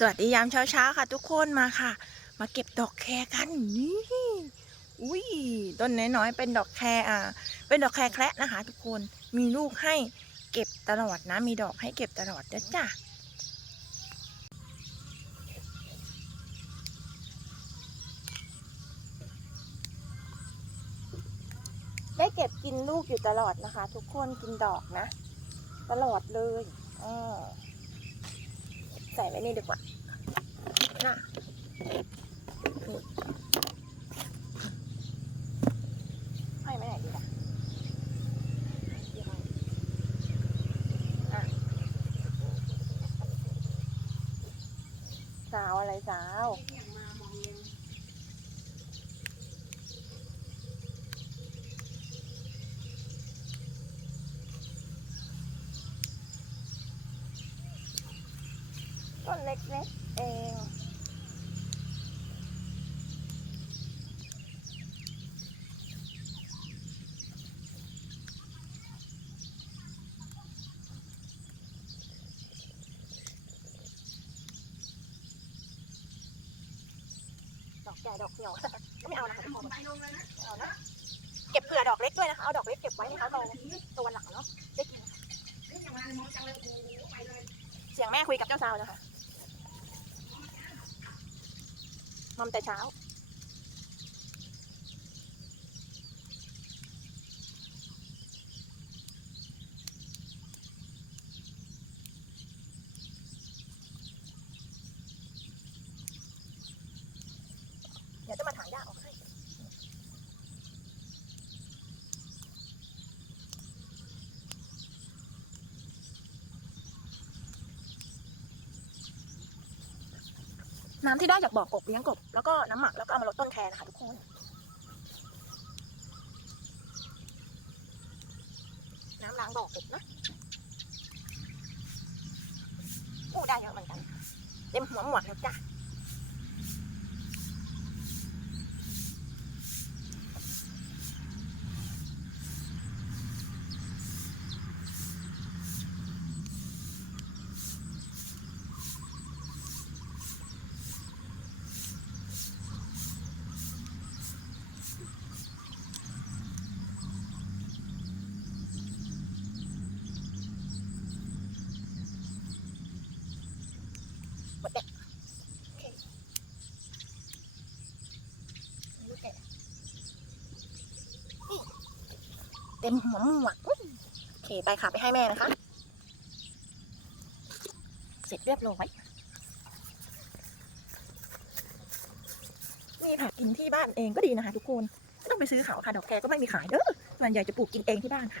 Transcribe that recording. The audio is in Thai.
สวัสดียามเช้าๆค่ะ ทุกคนมาค่ะ มาเก็บดอกแครกันนี่อุ้ยต้นน้อยๆเป็นดอกแครอ่า เป็นดอกแครแคระนะคะ ทุกคนมีลูกให้เก็บตลอดนะ มีดอกให้เก็บตลอดนะจ้ะได้เก็บกินลูกอยู่ตลอดนะคะ ทุกคนกินดอกนะ ตลอดเลยอ่า ใส่ไว้นี่ดีกว่าน่ะให้ไว้ไหนดีล่ะสาวอะไรสาว นเล็กๆเองดอกแก่ดอกเหี่ยวก็ไม่เอานะคะทุกคนไม่เอานะเก็บเผื่อดอกเล็กด้วยนะคะเอาดอกเล็กเก็บไว้นะคะเราตัววันหลังเนาะได้กินเสียงแม่คุยกับเจ้าสาวนะคะ มัมแต่เช้า เดี๋ยวจะมาถางหญ้าออกให้ น้ำที่ได้จากบ่อกบเลี้ยงกบ แล้วก็น้ำหมักแล้วก็เอามาลดต้นแครนะคะทุกคนน้ำล้างบ่อกบนะโอ้ได้เยอะเหมือนกันเต็มหัวหมวกแล้วจ้ะ แล้วโอเคลูกแกะนี่เต็มหัวหมวกโอเคไปค่ะไปให้แม่นะคะ เสร็จเรียบร้อยนี่ค่ะกินที่บ้านเองก็ดีนะคะทุกคนไม่ต้องไปซื้อเขาค่ะดอกแครก็ไม่มีขายเด้อส่วนใหญ่จะปลูกกินเองที่บ้านค่ะ